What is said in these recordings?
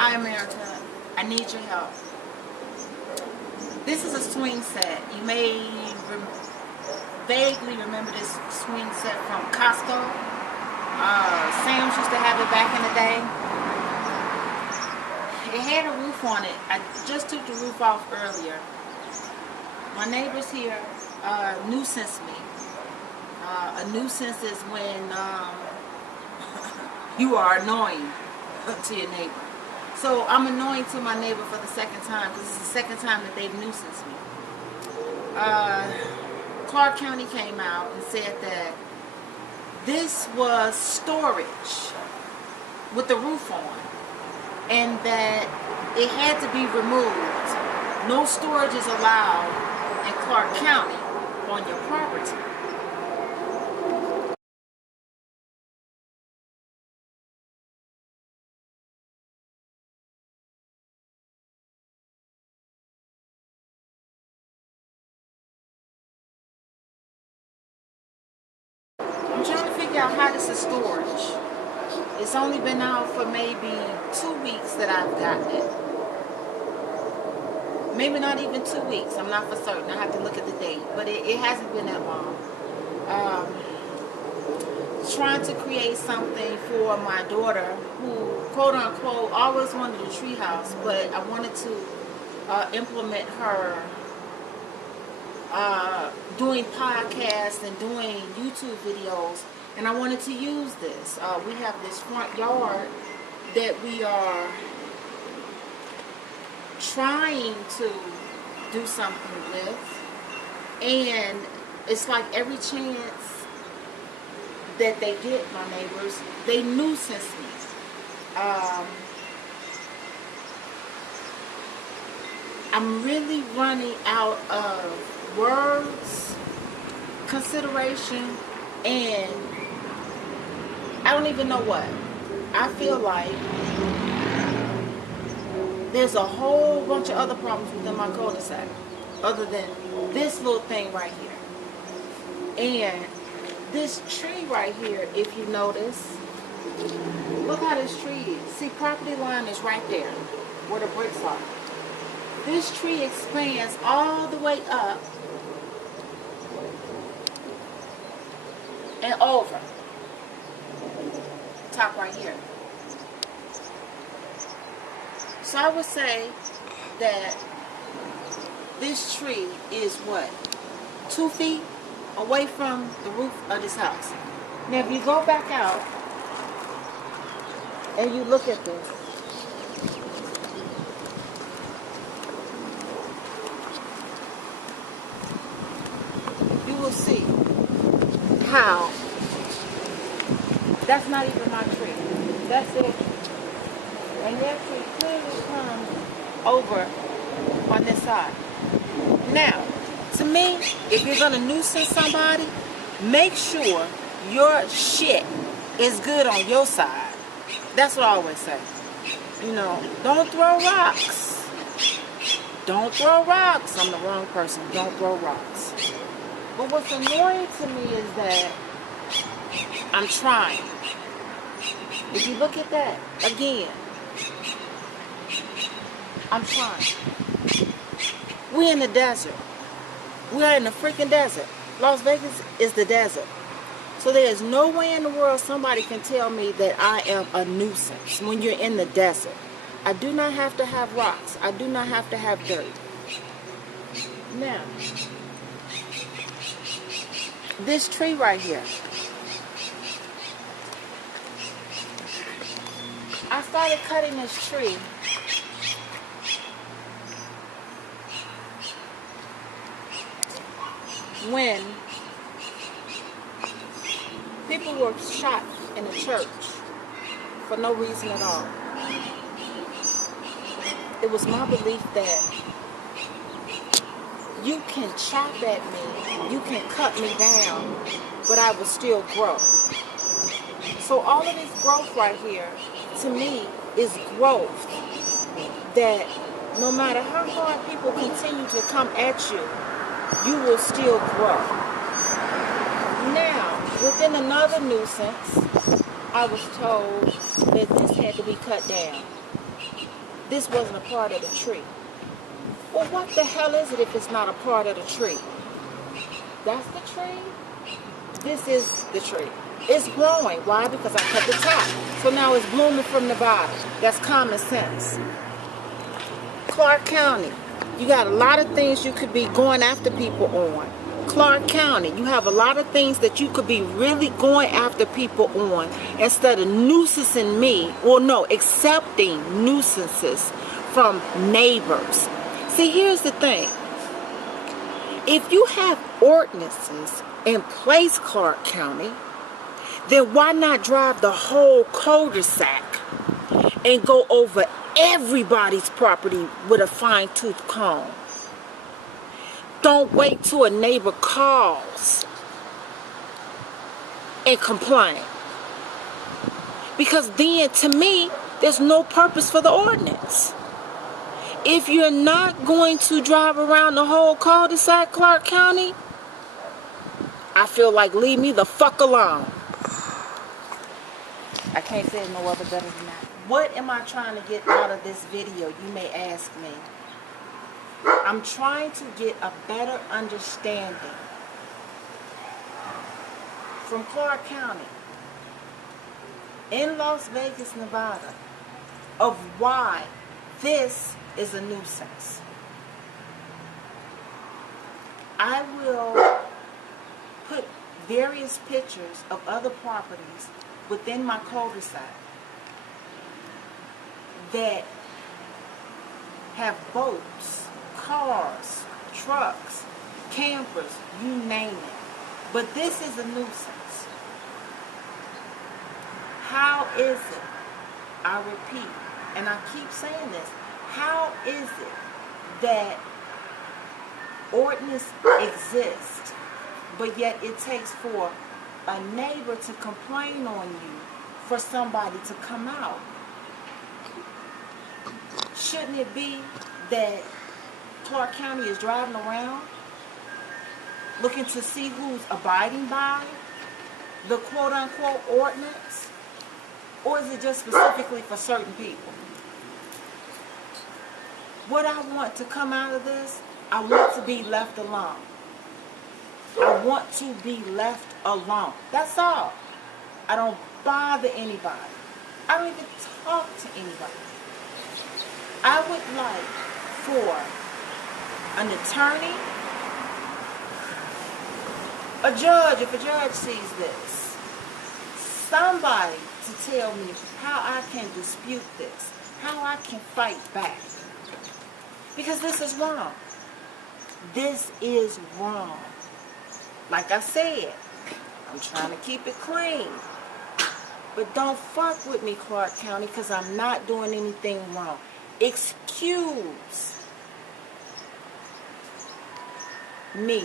Hi America, I need your help. This is a swing set. You may vaguely remember this swing set from Costco. Sam's used to have it back in the day. It had a roof on it. I just took the roof off earlier. My neighbors here nuisance me. A nuisance is when you are annoying to your neighbor. So I'm annoying to my neighbor for the second time because it's the second time that they've nuisanced me. Clark County came out and said that this was storage with the roof on and that it had to be removed. No storage is allowed in Clark County on your property. I'm trying to figure out how this is storage. It's only been out for maybe 2 weeks that I've gotten it. Maybe not even 2 weeks. I'm not for certain. I have to look at the date. But it hasn't been that long. Trying to create something for my daughter who, quote unquote, always wanted a tree house. But I wanted to implement her doing podcasts and doing YouTube videos, and I wanted to use this. We have this front yard that we are trying to do something with, and it's like every chance that they get, my neighbors, they nuisance me. I'm really running out of words, consideration, and I don't even know what. I feel like there's a whole bunch of other problems within my cul-de-sac other than this little thing right here. And this tree right here, if you notice, look how this tree is. See, property line is right there where the bricks are. This tree expands all the way up and over. Top right here. So I would say that this tree is what? 2 feet away from the roof of this house. Now if you go back out and you look at this, you will see how that's not even my tree. That's their tree. And their tree clearly comes over on this side. Now, to me, if you're going to nuisance somebody, make sure your shit is good on your side. That's what I always say. You know, don't throw rocks. Don't throw rocks. I'm the wrong person. Don't throw rocks. But what's annoying to me is that I'm trying. If you look at that, again, I'm trying. We're in the desert. We are in the freaking desert. Las Vegas is the desert. So there is no way in the world somebody can tell me that I am a nuisance when you're in the desert. I do not have to have rocks. I do not have to have dirt. Now, this tree right here. I started cutting this tree when people were shot in a church for no reason at all. It was my belief that you can chop at me, you can cut me down, but I will still grow. So all of this growth right here, to me, is growth that no matter how hard people continue to come at you, you will still grow. Now, within another nuisance, I was told that this had to be cut down. this wasn't a part of the tree. Well, what the hell is it if it's not a part of the tree? That's the tree. This is the tree. It's growing. Why? Because I cut the top. So now it's blooming from the bottom. That's common sense. Clark County, you got a lot of things you could be going after people on. Clark County, you have a lot of things that you could be really going after people on instead of nuisancing me, or no, accepting nuisances from neighbors. See, here's the thing. If you have ordinances in place, Clark County, then why not drive the whole cul-de-sac and go over everybody's property with a fine-tooth comb? Don't wait till a neighbor calls and complain. Because then, to me, there's no purpose for the ordinance. If you're not going to drive around the whole cul-de-sac, Clark County, I feel like leave me the fuck alone. I can't say it no other better than that. What am I trying to get out of this video, you may ask me? I'm trying to get a better understanding from Clark County in Las Vegas, Nevada, of why this is a nuisance. I will put various pictures of other properties within my cul-de-sac that have boats, cars, trucks, campers, you name it. But this is a nuisance. How is it, I repeat, and I keep saying this, how is it that ordinance exists, but yet it takes for a neighbor to complain on you for somebody to come out? Shouldn't it be that Clark County is driving around looking to see who's abiding by the quote-unquote ordinance? Or is it just specifically for certain people? What I want to come out of this, I want to be left alone. I want to be left alone. That's all. I don't bother anybody. I don't even talk to anybody. I would like for an attorney, a judge, if a judge sees this, somebody to tell me how I can dispute this, how I can fight back. Because this is wrong. This is wrong. Like I said, I'm trying to keep it clean. But don't fuck with me, Clark County, because I'm not doing anything wrong. Excuse me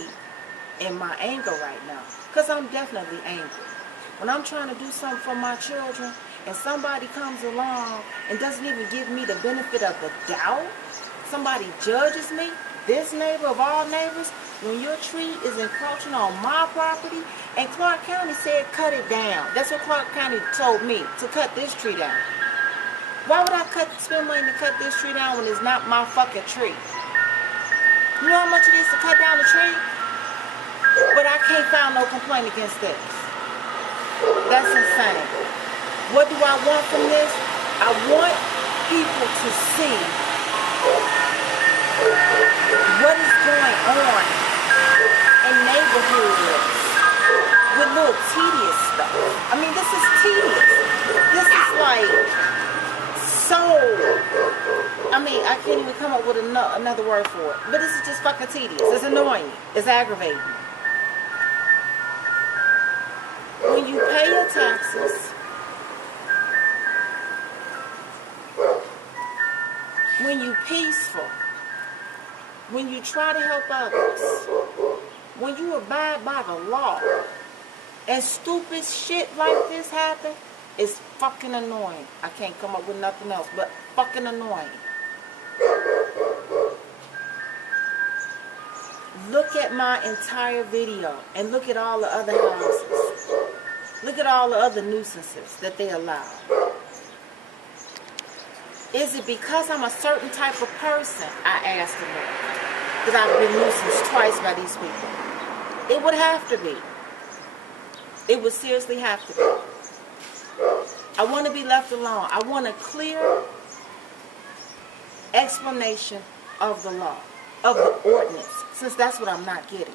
in my anger right now, because I'm definitely angry. When I'm trying to do something for my children and somebody comes along and doesn't even give me the benefit of the doubt, somebody judges me, this neighbor of all neighbors, when your tree is encroaching on my property, and Clark County said cut it down. That's what Clark County told me, to cut this tree down. Why would I spend money to cut this tree down when it's not my fucking tree? You know how much it is to cut down a tree? But I can't file no complaint against this. That's insane. What do I want from this? I want people to see what is going on in neighborhoods with little tedious stuff. I mean, this is tedious. This is like so, I mean, I can't even come up with another word for it. But this is just fucking tedious. It's annoying. It's aggravating. When you pay your taxes, when you're peaceful, when you try to help others, when you abide by the law, and stupid shit like this happen, it's fucking annoying. I can't come up with nothing else but fucking annoying. Look at my entire video and look at all the other houses. Look at all the other nuisances that they allow. Is it because I'm a certain type of person? I asked the Lord. That I've been nuisance twice by these people. It would have to be. It would seriously have to be. I want to be left alone. I want a clear explanation of the law, of the ordinance, since that's what I'm not getting.